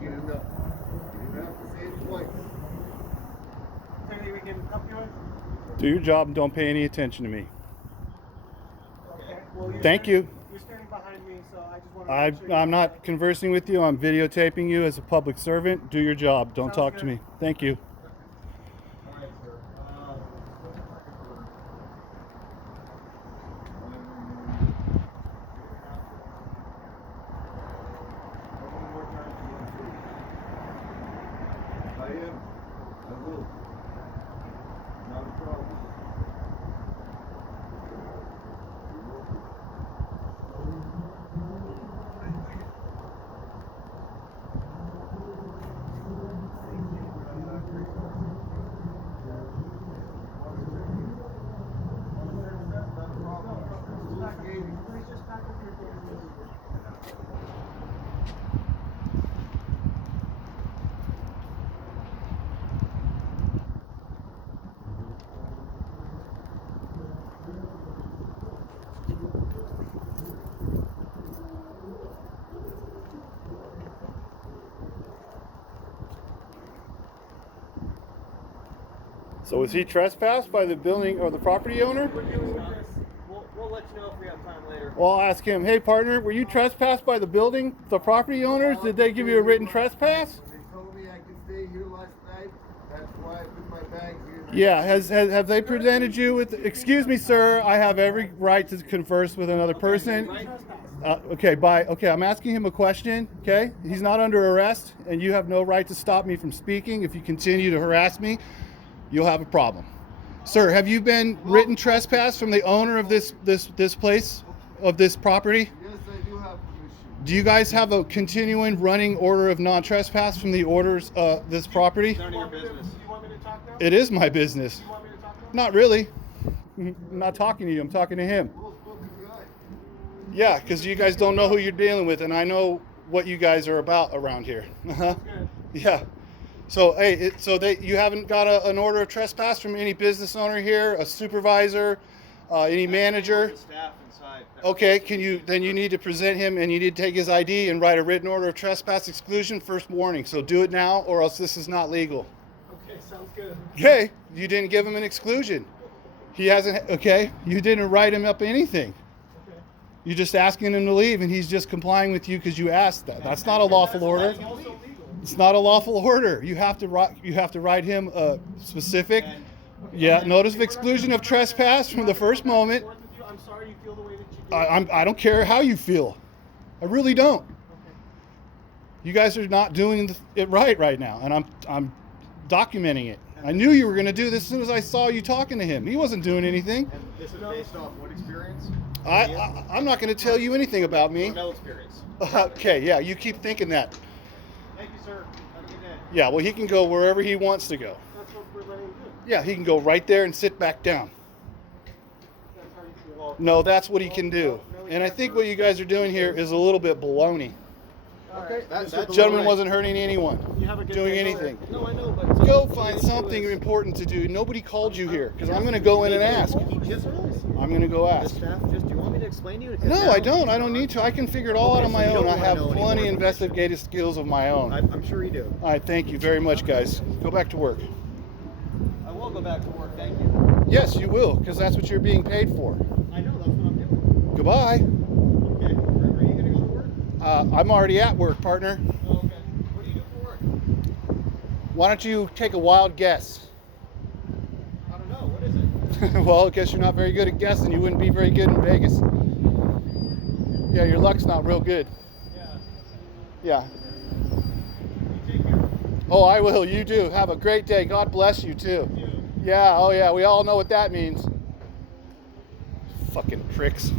You didn't have to say it twice. Is there anything we can help you with? Do your job and don't pay any attention to me. Okay. Well, Thank you. You're standing behind me, so I just want to make sure I'm not conversing with you. I'm videotaping you as a public servant. Do your job. Don't talk to me. Thank you. All right, sir. One more time for you. I will. Not a problem. So was he trespassed by the building or the property owner? we're dealing with this. We'll let you know if we have time later. Well, I'll ask him, hey partner, were you trespassed by the building, the property owners? Did they give you a written trespass? They told me I could stay here last night. That's why I put my bag here. Yeah, have they presented you with, excuse me sir, I have every right to converse with another person. Okay, I'm asking him a question, okay? He's not under arrest and you have no right to stop me from speaking. If you continue to harass me, you'll have a problem. Sir, have you been written trespass from the owner of this place, of this property? Yes, I do have permission. Do you guys have a continuing running order of non-trespass from the orders this property? None of your business. You want me to talk now? It is my business. You want me to talk now? Not really. I'm not talking to you, I'm talking to him. Well spoken guy. Yeah, because you guys don't know who you're dealing with, and I know what you guys are about around here. Uh-huh. Good. Yeah. So, hey, you haven't got an order of trespass from any business owner here, a supervisor, any manager? Staff inside. Okay, then you need to present him and you need to take his ID and write a written order of trespass exclusion first warning. So do it now or else this is not legal. Okay, sounds good. Okay, you didn't give him an exclusion. He hasn't, okay, you didn't write him up anything. Okay. You're just asking him to leave and he's just complying with you because you asked that. That's not a lawful order. That's also legal. It's not a lawful order. You have to write him a specific, notice of exclusion of trespass from the first moment. I'm sorry you feel the way that you do. I don't care how you feel. I really don't. You guys are not doing it right now, and I'm documenting it. I knew you were going to do this as soon as I saw you talking to him. He wasn't doing anything. And this is based off what experience? I'm not going to tell you anything about me. No experience. Okay, yeah, you keep thinking that. Thank you, sir. Have a good day. Yeah, well, he can go wherever he wants to go. That's what we're letting you do. Yeah, he can go right there and sit back down. That's how you feel. No, that's what he can do. And I think what you guys are doing here is a little bit baloney. Okay. The gentleman wasn't hurting anyone, You have a good doing day. anything. No, I know, but Go find something important to do. Nobody called you here because I'm going to go in and ask. He just told me. I'm going to go The ask. staff just. Do you want me to explain to you? No, I don't. I don't need to. I can figure it all out on my Okay, so you own. I don't have wanna know plenty any more investigative skills of my own. I'm sure you do. All right, thank you very much, guys. Go back to work. I will go back to work. Thank you. Yes, you will, because that's what you're being paid for. I know that's what I'm doing. Goodbye. Okay. Are you gonna go to work? I'm already at work, partner. Oh, okay. What do you do for work? Why don't you take a wild guess? I don't know. What is it? Well, I guess you're not very good at guessing. You wouldn't be very good in Vegas. Yeah, your luck's not real good. Yeah. Yeah. You take care. Oh, I will. You do. Have a great day. God bless you, too. Yeah, oh yeah, we all know what that means. Fucking pricks.